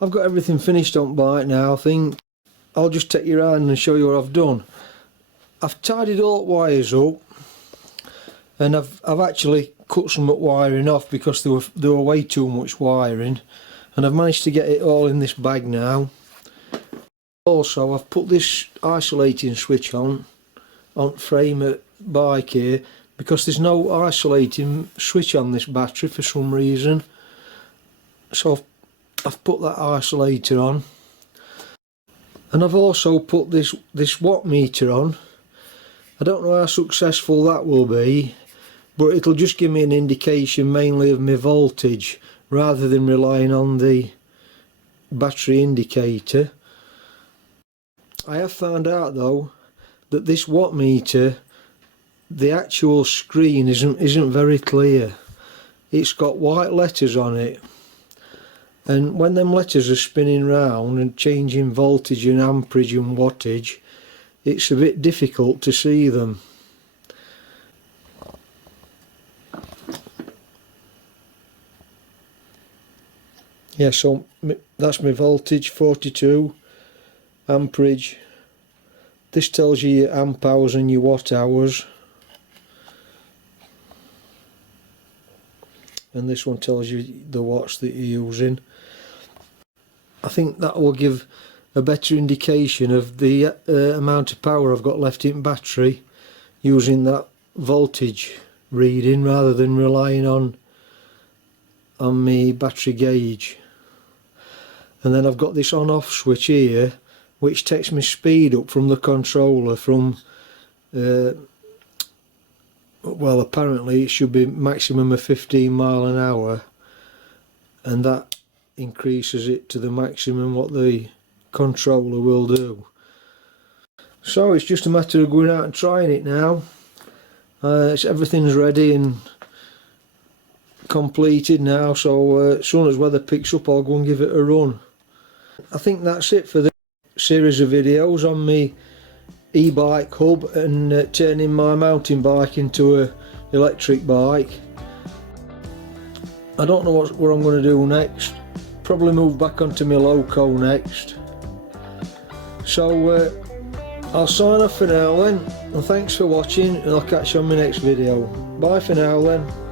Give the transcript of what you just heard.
I've got everything finished on bike now. I think I'll just take you around and show you what I've done. I've tidied all the wires up, and I've actually cut some wiring off because there were way too much wiring, and I've managed to get it all in this bag now. Also, I've put this isolating switch on frame at bike here because there's no isolating switch on this battery for some reason. So I've put that isolator on, and I've also put this watt meter on. I don't know how successful that will be, but it'll just give me an indication mainly of my voltage rather than relying on the battery indicator. I have found out though that this watt meter, the actual screen isn't very clear. It's got white letters on it, and when them letters are spinning round and changing voltage and amperage and wattage, it's a bit difficult to see them. Yeah, so that's my voltage, 42, amperage. This tells you your amp hours and your watt hours. And this one tells you the watts that you're using. I think that will give a better indication of the amount of power I've got left in battery using that voltage reading rather than relying on my battery gauge. And then I've got this on off switch here which takes my speed up from the controller from well, apparently it should be maximum of 15 mile an hour, and that increases it to the maximum what the controller will do. So it's just a matter of going out and trying it now. Everything's ready and completed now, so as soon as weather picks up I'll go and give it a run. I think that's it for the series of videos on me e-bike hub and turning my mountain bike into a electric bike. I don't know what I'm going to do next. Probably move back onto my loco next. So I'll sign off for now then, and thanks for watching, and I'll catch you on my next video. Bye for now then.